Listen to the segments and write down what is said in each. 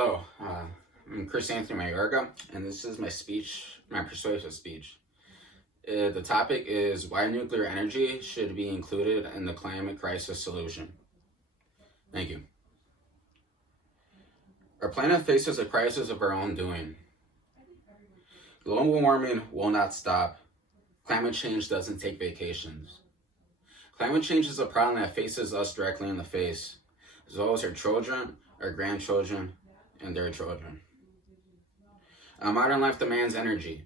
Hello, I'm Chrisanthony, mayorga, and this is my speech, my persuasive speech. The topic is why nuclear energy should be included in the climate crisis solution. Thank you. Our planet faces a crisis of our own doing. Global warming will not stop. Climate change doesn't take vacations. Climate change is a problem that faces us directly in the face, as well as our children, our grandchildren, and their children. Modern life demands energy,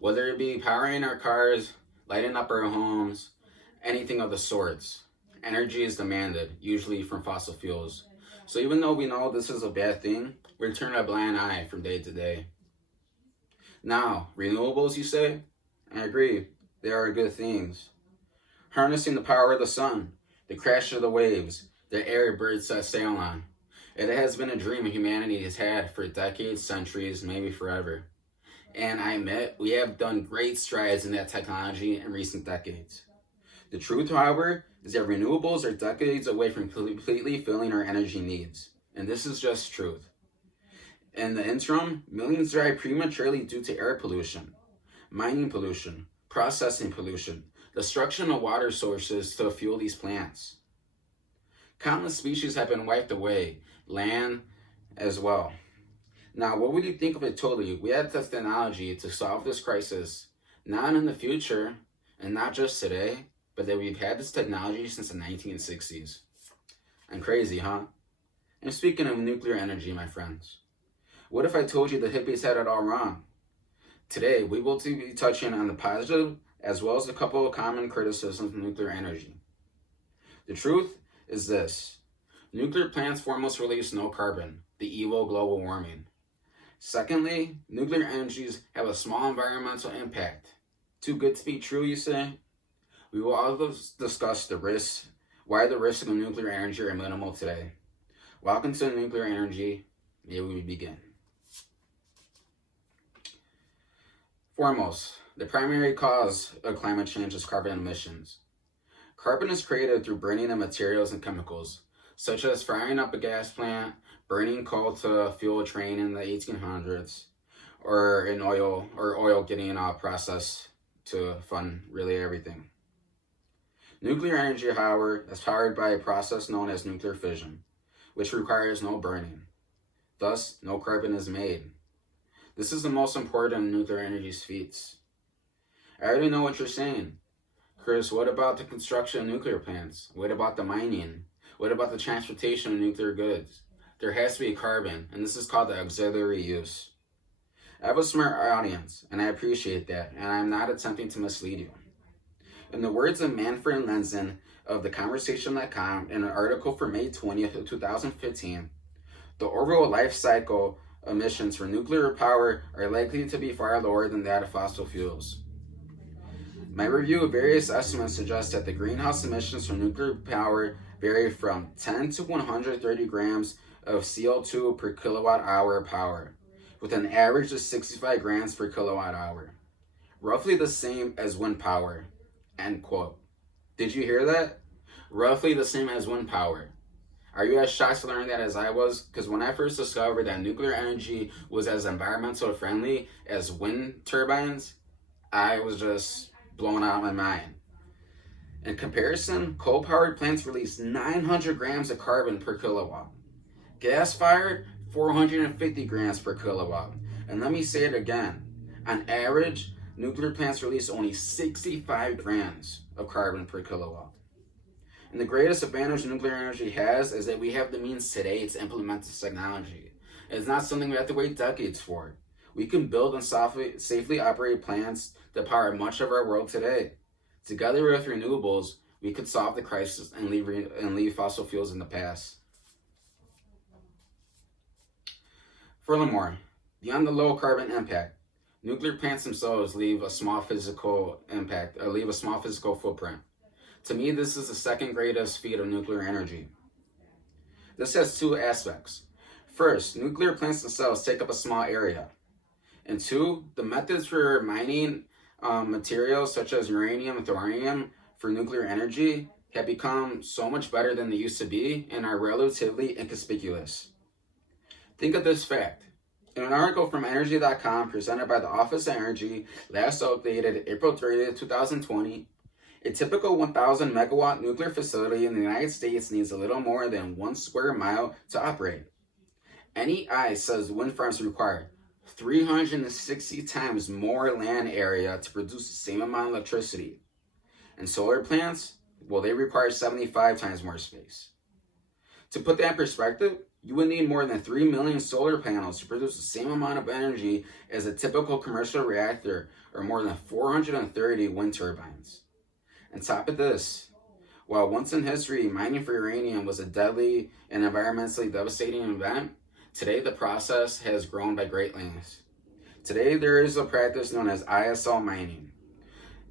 whether it be powering our cars, lighting up our homes, anything of the sorts. Energy is demanded, usually from fossil fuels. So even though we know this is a bad thing, we turn a blind eye from day to day. Now, renewables, you say? I agree, they are good things. Harnessing the power of the sun, the crash of the waves, the air birds set sail on. It has been a dream humanity has had for decades, centuries, maybe forever. And I admit, we have done great strides in that technology in recent decades. The truth, however, is that renewables are decades away from completely filling our energy needs. And this is just truth. In the interim, millions die prematurely due to air pollution, mining pollution, processing pollution, destruction of water sources to fuel these plants. Countless species have been wiped away, land as well. Now, what would you think of it totally? We had this technology to solve this crisis, not in the future, and not just today, but that we've had this technology since the 1960s. And crazy, huh? And speaking of nuclear energy, my friends, what if I told you the hippies had it all wrong? Today, we will be touching on the positive as well as a couple of common criticisms of nuclear energy. The truth is this: nuclear plants foremost release no carbon, the evil global warming. Secondly, nuclear energies have a small environmental impact. Too good to be true, you say? We will also discuss the risks, why the risks of nuclear energy are minimal today. Welcome to nuclear energy. May we begin. Foremost, the primary cause of climate change is carbon emissions. Carbon is created through burning of materials and chemicals, such as firing up a gas plant, burning coal to fuel a train in the 1800s, or oil getting processed to fund really everything. Nuclear energy, however, is powered by a process known as nuclear fission, which requires no burning. Thus, no carbon is made. This is the most important of nuclear energy's feats. I already know what you're saying. Chris, what about the construction of nuclear plants? What about the mining? What about the transportation of nuclear goods? There has to be carbon, and this is called the auxiliary use. I have a smart audience, and I appreciate that, and I'm not attempting to mislead you. In the words of Manfred Lenzen of theconversation.com in an article from May 20th of 2015, the overall life cycle emissions for nuclear power are likely to be far lower than that of fossil fuels. My review of various estimates suggests that the greenhouse emissions from nuclear power vary from 10 to 130 grams of CO2 per kilowatt hour of power, with an average of 65 grams per kilowatt hour. Roughly the same as wind power. End quote. Did you hear that? Roughly the same as wind power. Are you as shocked to learn that as I was? Because when I first discovered that nuclear energy was as environmentally friendly as wind turbines, I was just blown out of my mind. In comparison, coal-powered plants release 900 grams of carbon per kilowatt. Gas-fired, 450 grams per kilowatt. And let me say it again. On average, nuclear plants release only 65 grams of carbon per kilowatt. And the greatest advantage nuclear energy has is that we have the means today to implement this technology. It's not something we have to wait decades for. We can build and safely operate plants that power much of our world today. Together with renewables, we could solve the crisis and leave fossil fuels in the past. Furthermore, beyond the low carbon impact, nuclear plants themselves leave a small physical footprint. To me, this is the second greatest feat of nuclear energy. This has two aspects. First, nuclear plants themselves take up a small area. And two, the methods for mining materials such as uranium and thorium for nuclear energy have become so much better than they used to be and are relatively inconspicuous. Think of this fact. In an article from energy.com presented by the Office of Energy, last updated April 30th, 2020, a typical 1,000 megawatt nuclear facility in the United States needs a little more than 1 square mile to operate. NEI says wind farms require 360 times more land area to produce the same amount of electricity. And solar plants, well, they require 75 times more space. To put that in perspective, you would need more than 3 million solar panels to produce the same amount of energy as a typical commercial reactor, or more than 430 wind turbines. On top of this, while once in history mining for uranium was a deadly and environmentally devastating event, today the process has grown by great lengths. Today there is a practice known as ISL mining,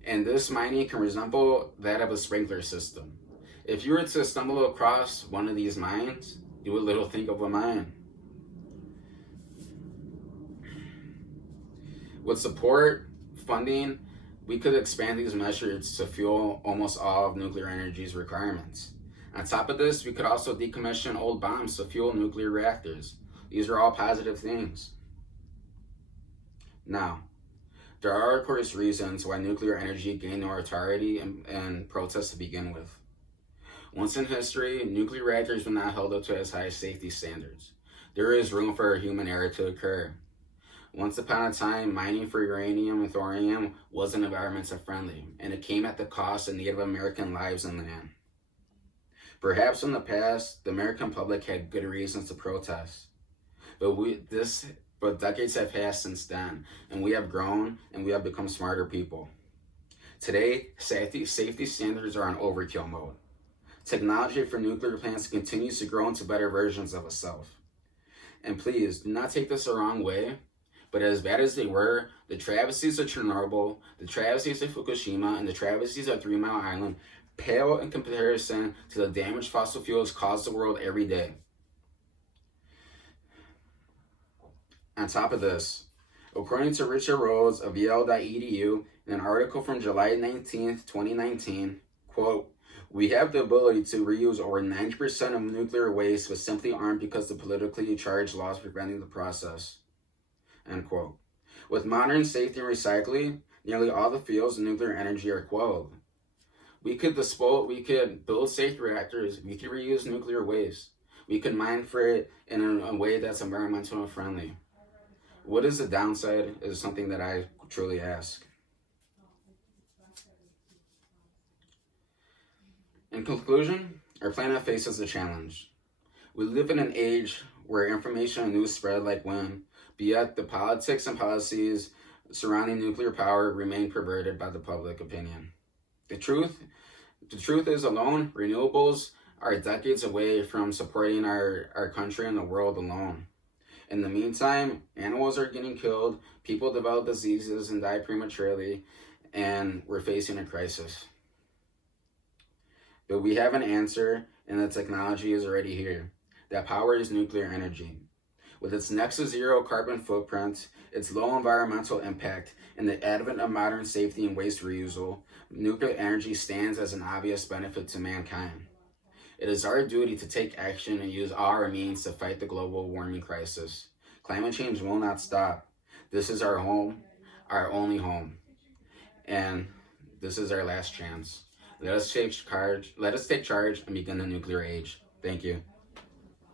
and this mining can resemble that of a sprinkler system. If you were to stumble across one of these mines, you would little think of a mine. With support, funding, we could expand these measures to fuel almost all of nuclear energy's requirements. On top of this, we could also decommission old bombs to fuel nuclear reactors. These are all positive things. Now, there are of course reasons why nuclear energy gained notoriety and protests to begin with. Once in history, nuclear reactors were not held up to as high safety standards. There is room for human error to occur. Once upon a time, mining for uranium and thorium wasn't environmentally friendly, and it came at the cost of Native American lives and land. Perhaps in the past, the American public had good reasons to protest, but decades have passed since then, and we have grown and we have become smarter people. Today, safety standards are on overkill mode. Technology for nuclear plants continues to grow into better versions of itself. And please, do not take this the wrong way, but as bad as they were, the travesties of Chernobyl, the travesties of Fukushima, and the travesties of 3 Mile Island pale in comparison to the damage fossil fuels cause the world every day. On top of this, according to Richard Rhodes of Yale.edu, in an article from July 19th, 2019, quote, "We have the ability to reuse over 90% of nuclear waste, but simply aren't because of the politically charged laws preventing the process." End quote. With modern safety and recycling, nearly all the fields of nuclear energy are quelled. We could build safe reactors, we could reuse nuclear waste, we could mine for it in a way that's environmentally friendly. What is the downside is something that I truly ask. In conclusion, our planet faces a challenge. We live in an age where information and news spread like wind, but yet the politics and policies surrounding nuclear power remain perverted by the public opinion. The truth is alone, renewables are decades away from supporting our country and the world alone. In the meantime, animals are getting killed, people develop diseases and die prematurely, and we're facing a crisis. But we have an answer, and the technology is already here. That power is nuclear energy. With its next to zero carbon footprint, its low environmental impact, and the advent of modern safety and waste reusal, nuclear energy stands as an obvious benefit to mankind. It is our duty to take action and use all our means to fight the global warming crisis. Climate change will not stop. This is our home, our only home, and this is our last chance. Let us take charge and begin the nuclear age. Thank you.